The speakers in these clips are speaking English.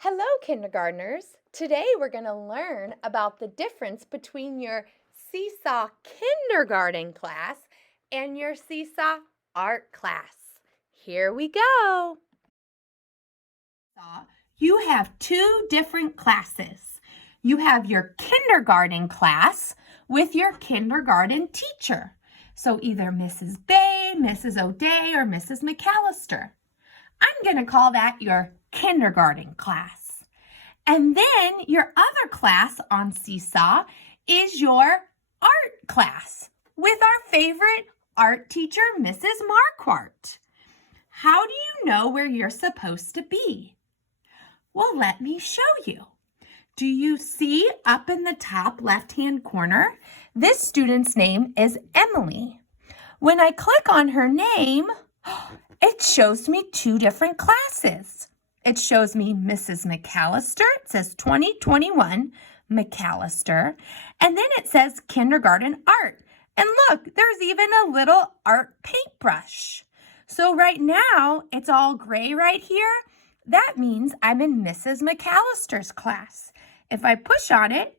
Hello, kindergartners. Today we're going to learn about the difference between your Seesaw kindergarten class and your Seesaw art class. Here we go. You have two different classes. You have your kindergarten class with your kindergarten teacher. So either Mrs. Bay, Mrs. O'Day, or Mrs. McAllister. I'm going to call that your kindergarten class. And then your other class on Seesaw is your art class with our favorite art teacher, Mrs. Marquardt. How do you know where you're supposed to be? Well, let me show you. Do you see up in the top left-hand corner? This student's name is Emily. When I click on her name, it shows me two different classes. It shows me Mrs. McAllister. It says 2021 McAllister. And then it says kindergarten art. And look, there's even a little art paintbrush. So right now, it's all gray right here. That means I'm in Mrs. McAllister's class. If I push on it,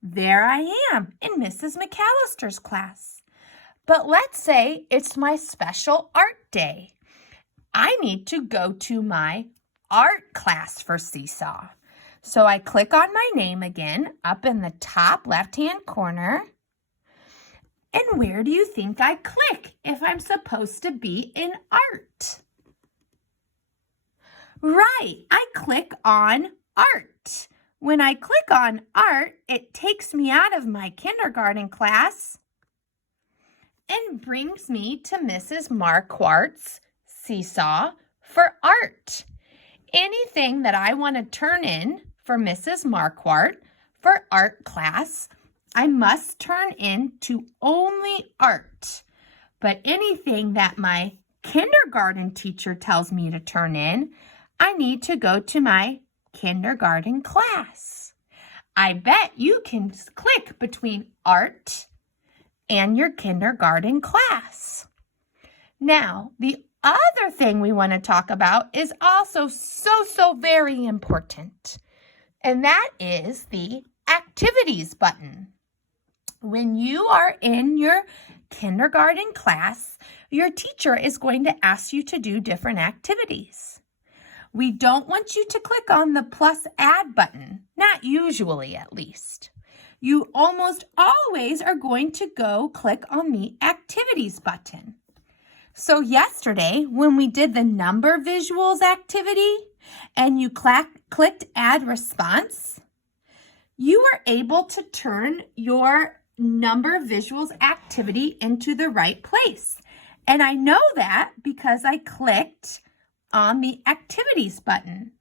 there I am in Mrs. McAllister's class. But let's say it's my special art day. I need to go to my art class for Seesaw. So I click on my name again up in the top left-hand corner. And where do you think I click if I'm supposed to be in art? Right, I click on art. When I click on art, it takes me out of my kindergarten class and brings me to Mrs. Marquardt's Seesaw for art. Anything that I want to turn in for Mrs. Marquardt for art class, I must turn into only art. But anything that my kindergarten teacher tells me to turn in, I need to go to my kindergarten class. I bet you can click between art and your kindergarten class. Now, the other thing we want to talk about is also so very important, and that is the activities button. When you are in your kindergarten class, your teacher is going to ask you to do different activities. We don't want you to click on the plus add button, not usually at least. You almost always are going to go click on the activities button. So yesterday, when we did the number visuals activity and you clicked add response, you were able to turn your number visuals activity into the right place. And I know that because I clicked on the activities button.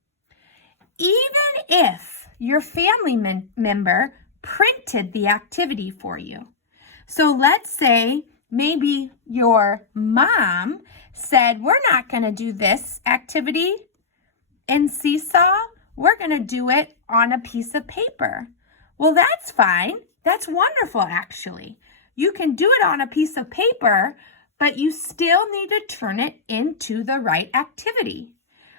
Even if your family member printed the activity for you. So let's say maybe your mom said, we're not going to do this activity in Seesaw. We're going to do it on a piece of paper. Well, that's fine. That's wonderful, actually. You can do it on a piece of paper, but you still need to turn it into the right activity.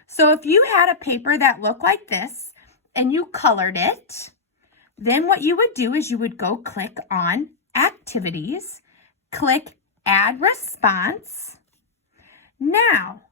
So if you had a paper that looked like this and you colored it, then what you would do is you would go click on activities, click add response. Now,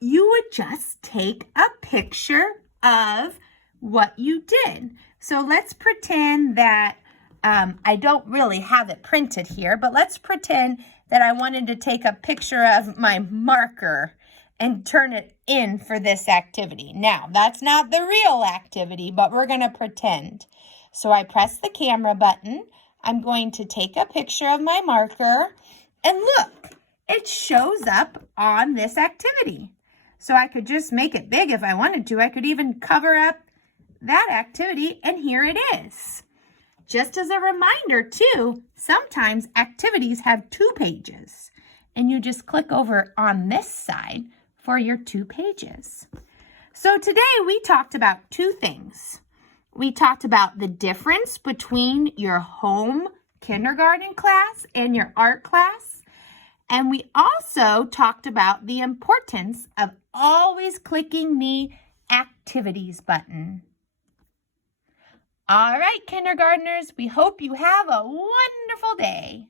you would just take a picture of what you did. So let's pretend that I don't really have it printed here, but let's pretend that I wanted to take a picture of my marker and turn it in for this activity. Now, that's not the real activity, but we're going to pretend. So I press the camera button. I'm going to take a picture of my marker, and look, it shows up on this activity. So I could just make it big if I wanted to. I could even cover up that activity, and here it is. Just as a reminder, too, sometimes activities have 2 pages, and you just click over on this side for your 2 pages. So today we talked about 2 things. We talked about the difference between your home kindergarten class and your art class, and we also talked about the importance of always clicking the Activities button. All right, kindergartners, we hope you have a wonderful day.